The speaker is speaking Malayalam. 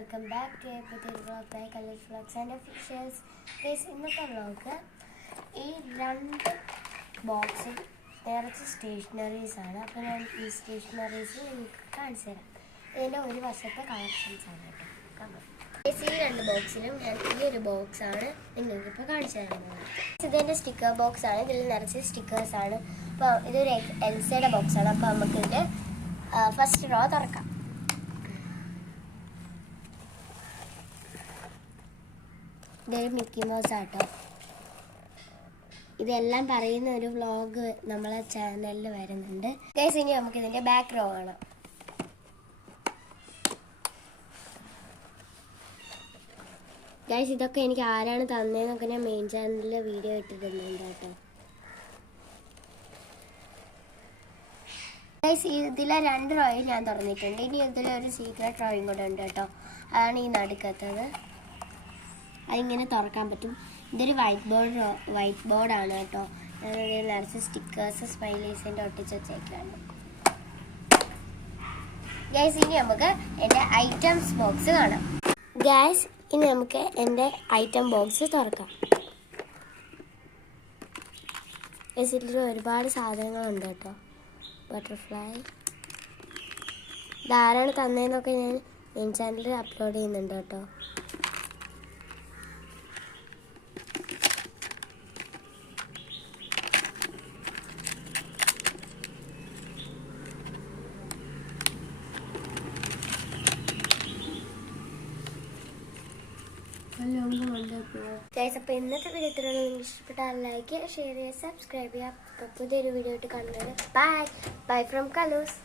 വെൽക്കം ബാക്ക് ടു പുതിയൊരു vlog by colours vlogs and officials. Guys, ഇന്നത്തെ വ്ളോഗ് ഈ രണ്ട് ബോക്സിൽ നിറച്ച് സ്റ്റേഷനറീസാണ്. അപ്പോൾ ഞാൻ ഈ സ്റ്റേഷനറീസ് നിങ്ങൾക്ക് കാണിച്ചു തരാം. ഇതിൻ്റെ ഒരു വശത്തെ കളക്ഷൻസ് ആണ് കേട്ടോ. ഗൈസ്, ഈ രണ്ട് ബോക്സിലും ഞാൻ ഈ ഒരു ബോക്സാണ് നിങ്ങൾക്കിപ്പോൾ കാണിച്ചു തരാൻ പോകുന്നത്. ഇതെൻ്റെ സ്റ്റിക്കർ ബോക്സാണ്. ഇതിൽ നിറച്ച് സ്റ്റിക്കേഴ്സാണ്. അപ്പോൾ ഇതൊരു എൽസയുടെ ബോക്സാണ്. അപ്പോൾ നമുക്കിതിൻ്റെ ഫസ്റ്റ് റോ തുറക്കാം. ഇതൊരു മിക്കി മൗസ് ആട്ടോ. ഇതെല്ലാം പറയുന്ന ഒരു വ്ളോഗ് നമ്മളെ ചാനലിൽ വരുന്നുണ്ട്. ഗൈസ്, ഇനി നമുക്ക് ഇതിന്റെ ബാക്ക് റോ കാണാം. ഗൈസ്, ഇതൊക്കെ എനിക്ക് ആരാണ് തന്നതെന്നൊക്കെ ഞാൻ മെയിൻ ചാനലിൽ വീഡിയോ ഇട്ടിട്ടുണ്ട് കേട്ടോ. ഗൈസ്, ഇതിലെ രണ്ട് റോയും ഞാൻ തുറന്നിട്ടുണ്ട്. ഇനി ഇതിലൊരു സീക്രട്ട് റോയും കൂടെ ഉണ്ട് കേട്ടോ. അതാണ് ഈ നടുക്കത്തത്. അതിങ്ങനെ തുറക്കാൻ പറ്റും. ഇതൊരു വൈറ്റ് ബോർഡാണ് കേട്ടോ. ഞാനിതിൽ നിറച്ച് സ്റ്റിക്കേഴ്സ് സ്മൈലീസിൻ്റെ ഒട്ടിച്ച് വെച്ചേക്കാണ്. ഗൈസ്, ഇനി നമുക്ക് എൻ്റെ ഐറ്റംസ് ബോക്സ് കാണാം. ഗൈസ്, ഇനി നമുക്ക് എൻ്റെ ഐറ്റം ബോക്സ് തുറക്കാം. ഗൈസ്, ഇതിൽ ഒരുപാട് സാധനങ്ങളുണ്ട് കേട്ടോ. ബട്ടർഫ്ലൈ, ഇതാരാണ് തന്നതെന്നൊക്കെ ഞാൻ മെയിൻ ചാനലിൽ അപ്ലോഡ് ചെയ്യുന്നുണ്ട് കേട്ടോ. അപ്പോൾ ഇന്നത്തെ വീഡിയോ ഇത്രയും നിങ്ങൾക്ക് ഇഷ്ടപ്പെട്ടാൽ ലൈക്ക് ചെയ്യുക, ഷെയർ ചെയ്യുക, സബ്സ്ക്രൈബ് ചെയ്യുക. പുതിയൊരു വീഡിയോ ആയിട്ട് കാണുന്നത്. Bye from Kalu's.